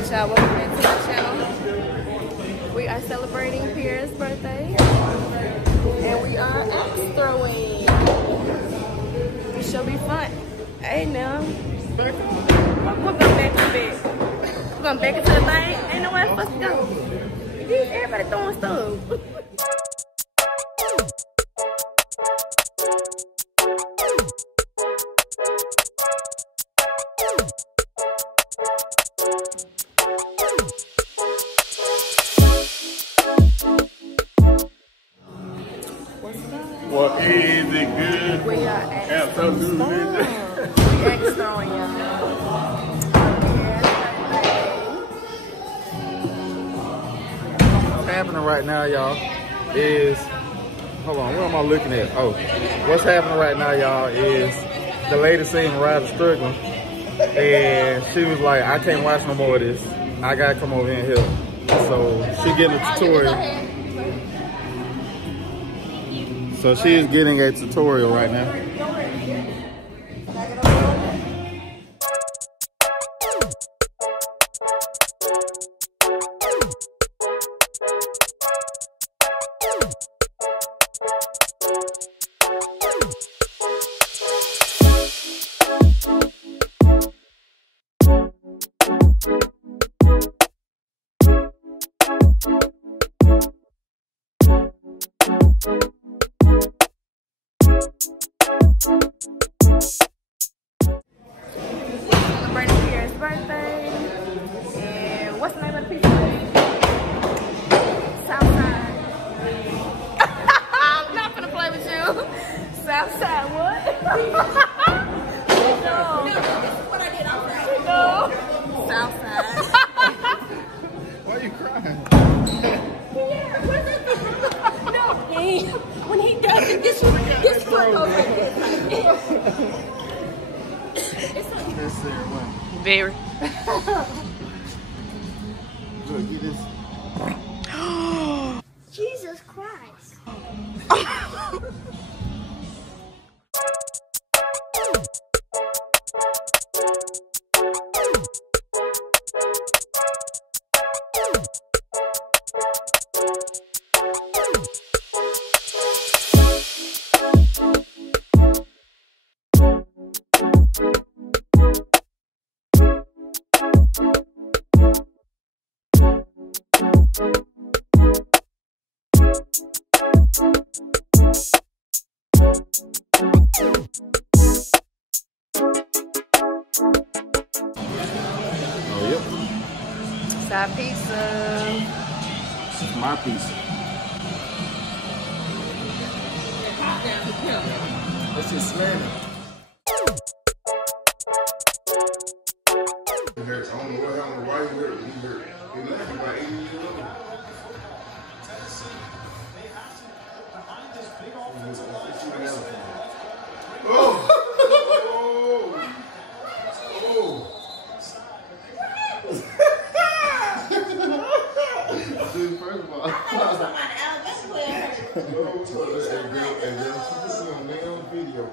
Alright, y'all, welcome back to my channel. We are celebrating Pierre's birthday. And we are axe throwing. It should be fun. Hey now. We're going back to the bed. We're going back into the thing. Ain't nowhere else supposed to go. Everybody throwing stuff. What is it good? We are axe throwing. We axe throwing, y'all. What's happening right now, y'all, is, hold on, what am I looking at? Oh, what's happening right now, y'all, is the lady seen Ryder struggling, and she was like, I can't watch no more of this. I gotta come over here and help. So she getting a tutorial. So she is getting a tutorial right now. Celebrating Pierre's birthday. And what's the name of the pizza? Southside. I'm not gonna play with you. Southside what? No, this is what I did on Friday. No. Southside. Why are you crying? No, when he does it, this foot goes like this. Very. Look, get this. Jesus Christ. Oh, yep. Side pizza. It's my pizza. Let's just slam it. I don't know what happened. Why he hurt? He hurt. He left about 80 years old. Oh! Dude, first of all, this is on video.